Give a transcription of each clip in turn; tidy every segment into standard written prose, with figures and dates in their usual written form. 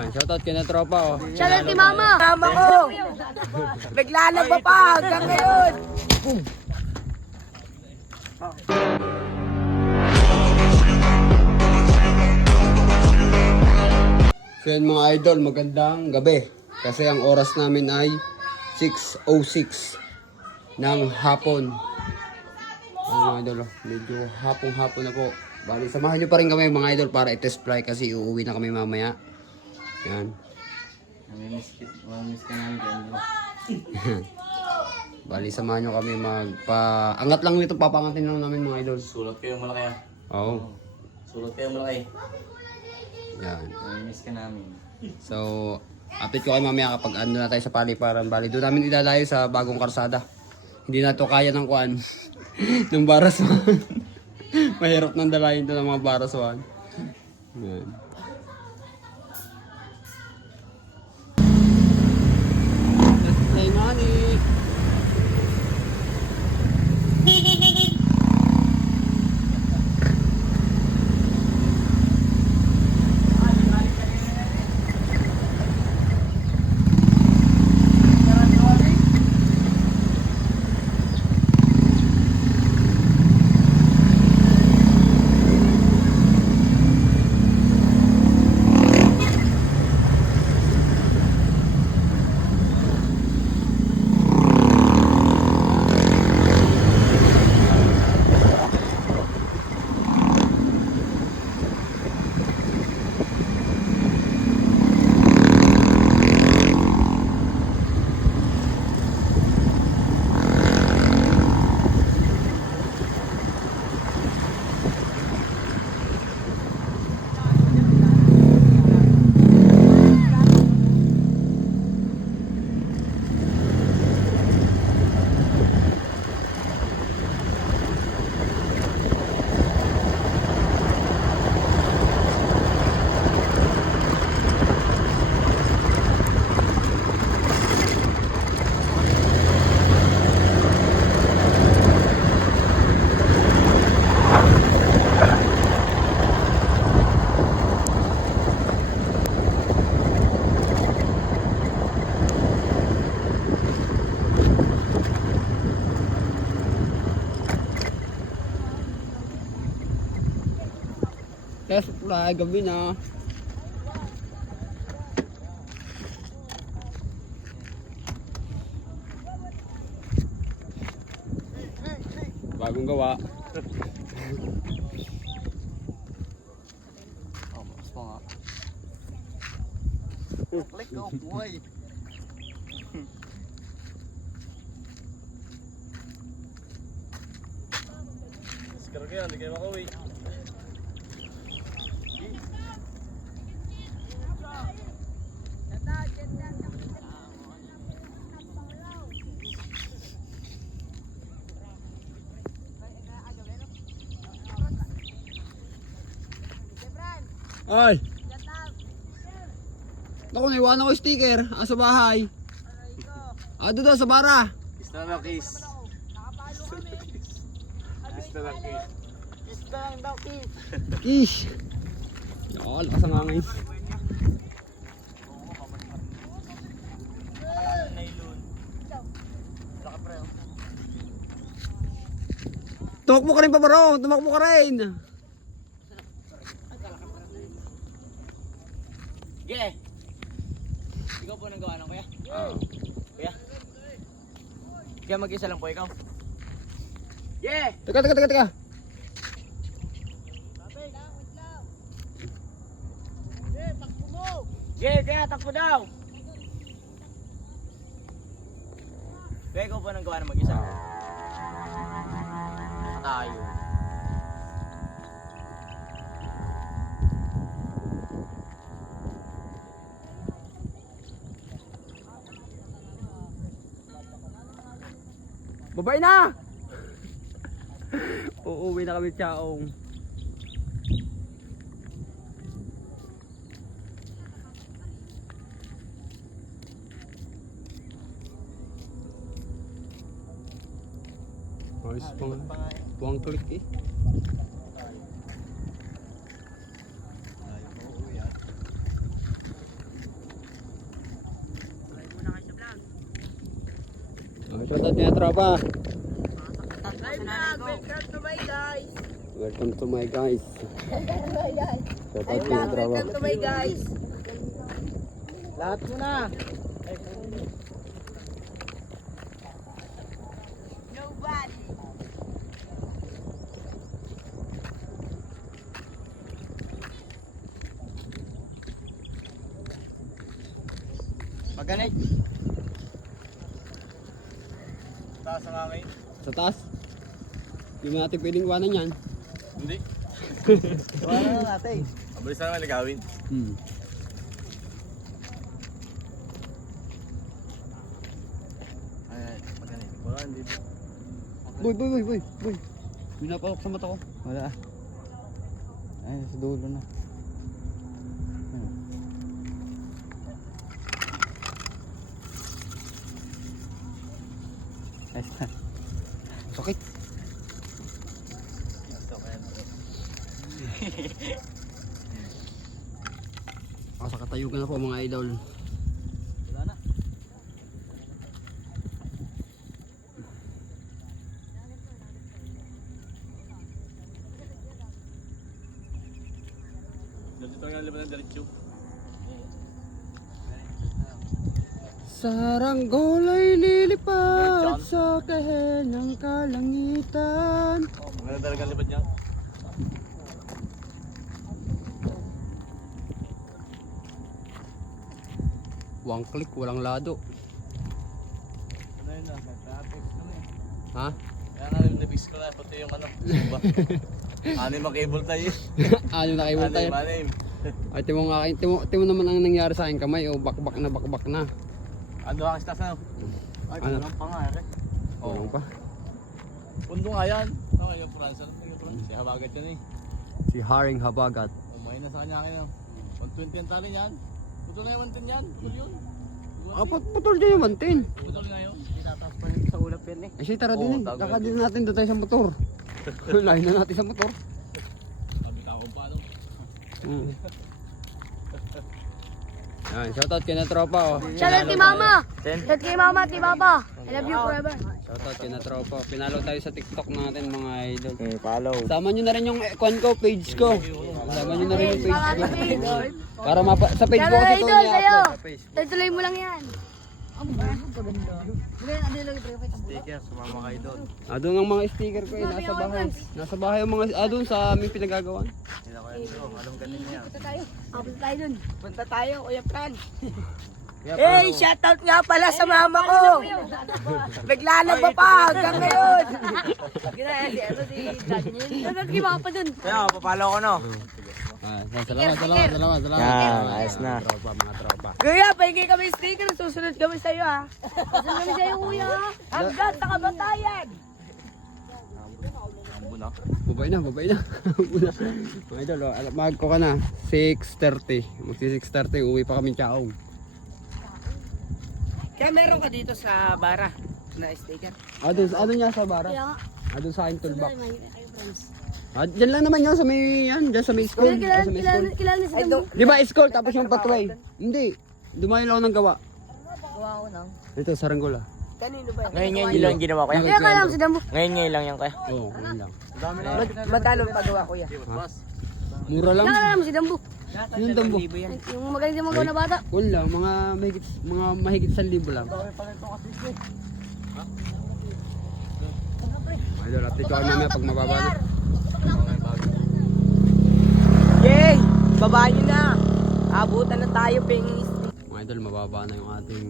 Yan, shoutout kay na tropa oh. Shoutout kay mama. Mama ko. Naglalaba pa hanggang ngayon. So yun mga idol, magandang gabi. Kasi ang oras namin ay 6:06 ng hapon. Mga idol, medyo hapong-hapon na po. Bali, samahan nyo pa rin kami mga idol para i-test fly kasi uuwi na kami mamaya. Yan. Mamimiss ka namin dyan. Bali, samahan nyo kami angat lang nito, papangatin lang namin mga idol. Sulat kayo malaki ah. Oo. Sulat kayo malaki. Yan. Mamimiss ka namin. So, update ko kayo mamaya kapag ano na tayo sa paliparan. Bali, doon namin idalayo sa bagong karsada. Hindi na to kaya ng kuan. ng baraswan. Mahirap nang dalayin to ng mga baraswan. Yan. Let's play money. Test fly, gabi na. Bagong gawa. Oh, mas pa nga. Let go, boy. Sekarang yan, hindi kayo makauwi. Ay! Naku, naiwanan ko sticker. Sa bahay. Doon daw sa bara. Kiss na lang, kiss. Kiss na lang, kiss. Kiss na lang daw, kiss. Kish! Yan, lakas ang hangin. Tumakbo ka rin pa bro! Tumakbo ka rin! Yeah. Ikaw po nang gawa ng kuya? Kuya? Kaya mag-isa lang po ikaw? Yeah! Teka. Yeah, kaya takbo daw! Kaya ikaw po nang gawa ng mag-isa? Tayo. Babay na! Uuwi na kami Chaong. Ayos pang click eh. Shoutout niya tropa. Welcome to my guys. Welcome to my guys. Shoutout niya tropa. Welcome to my guys. Lahat mo na. Nobody. Magalit. Taas ang hangin. Sa taas. Hindi mo natin pwedeng iwanan yan. Hindi. Wala na natin. Mabilis na naman ligawin. Ay, magalit. Wala, hindi. Boy. Pinapalok sa mata ko. Wala. Ay, sa dulo na. Ay, Sakit. Kasakatayugan na po mga idol. wala na. Dito nga liban ng diretso. Saranggola'y lilipad sa kahel ng kalangitan. Oh, maganda talaga liban niya. One click, walang lado. Ano yun na? Nag-text naman eh. Ha? Kaya nga nabis ko na, pati yung ano. Diba? Anim ang cable tayo eh. Ano na kayo tayo? Anim. Ay, timo naman ang nangyari sa akin kamay. O, bakbak na. Ano ang istas na? Ay, Ano? kulang pa nga eh. Tulong pa. Pundo nga yan. Ano yung France? Ano yung France? Si Habagat yan eh. Si Haring Habagat. Umayin na sa kanya akin. 120 ang tali yan. Putol na yung 110 yan. Putol yun. Putol dyan yung mantin. Putol na yun. Itataas pa rin sa ulap yan eh. Eh, siya tara Oo, din eh. tago Kakadin natin doon tayo sa motor. Lahin na natin sa motor. Sabi ka kung paano. Yan, shoutout kay na tropa. Oh. Shoutout kay mama. Shoutout kay mama, kay papa. I love you forever. Shoutout kay na tropa. Pinalo tayo sa TikTok natin mga idol. Follow. Sama nyo na rin yung kwan ko, page ko. Sama nyo na rin yung page ko. Page. Para sa page ko Shoutout kasi ito idol sa'yo. i-upload sa page. Tuloy mo lang yan. Sticker, sumama kayo doon. Doon ang mga sticker ko eh, nasa bahay. Nasa bahay ang mga, doon sa aming pinagagawan. Hindi na ko yan bro. Anong galing niya? Punta tayo dun. Punta tayo, Kuya Fran. Kaya Hey, shoutout nga pala sa mama ko. Naglalaba pa hanggang ngayon. Shoutout kay papa dun. Kaya, papalo ko no. Salamat. Yan, ayos na. Mga tropa. Kuya, pahingi kami sticker. Susunod kami sa'yo ha. Susunod kami sa'yo kuya. Hanggang sa kabatayan. Ambo na. Babay na. Mga idol, magko ka na. 6:30. Magsi 6:30, uwi pa kami Chaong. Kaya meron ka dito sa bara na sticker. Doon niya sa bara. Kaya nga. Doon sa akin toolbox. Kayo friends. Diyan lang naman yan sa may school. Kilala Sa may school. ni si Dambo. Di ba school tapos yung pathway? Hindi. Dumayo lang ako ng gawa. Gawa ko nang. Ito, Saranggola. Kanino ba? Ngayon lang ginawa ko yan. Kaya ka lang si Dambo. Ngayon lang yan kaya. Oo, yun lang. Matalo ang pagawa kuya. Mura lang. Kaya ka lang si Dambo. Sinong dambo? Yung magaling din magawa na bata. Wala, mga mahigit 1,000 lang. Idol, update ko kayo mamaya pag mababa na. Yay! Baba nyo na. Abutan na tayo pingis. Mga idol, mababa na yung ating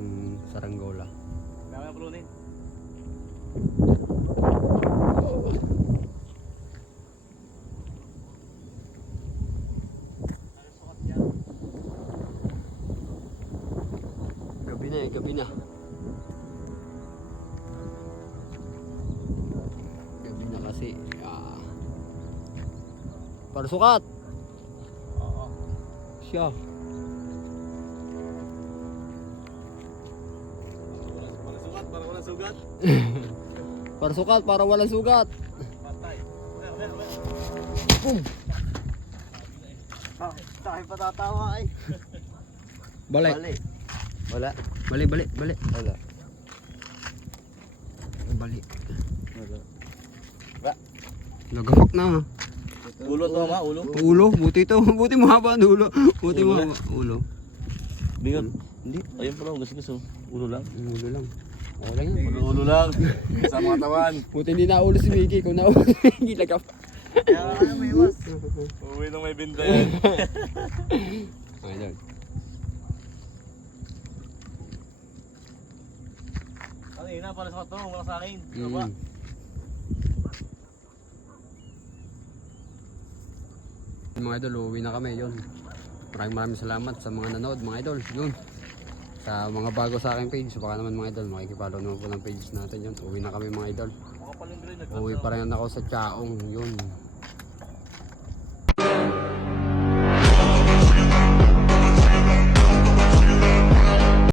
Saranggola. Mamaya pulunin. Gabi na. Gabi na kasi. Para sukat. Oo. Siya. Para walang sugat. Para sukat, para walang sugat. Patay. Boom! Tayo patatawa ay. Balik. Wala. Balik. Wala. bali. Ba? Nagawak na. Ulo to ma, ulo. Ulo, buti to. Buti mahaba ang ulo. Buti Ulo mahaba. Ulo. Bingat. Hindi, ayun pala, gusto. Ulo lang. Ulo lang. Okay lang yan. Ulo lang. Sa mga tawan. Buti hindi naulo si Mickey. Kung naulo si Mickey, lagap. Kaya ano may iwas. Uwi nang may binta yan. Idol. Ano yun na, para sa kato, wala sa akin. Ano ba? Mga idol, uuwi na kami. Yun. Maraming salamat sa mga nanood mga idol. Yun. Sa mga bago sa aking page. Baka naman mga idol, makikipollow naman po ng page natin yun. Uuwi na kami mga idol. Mga palindroy, Uuwi pa rin ako sa Chaong. Yun.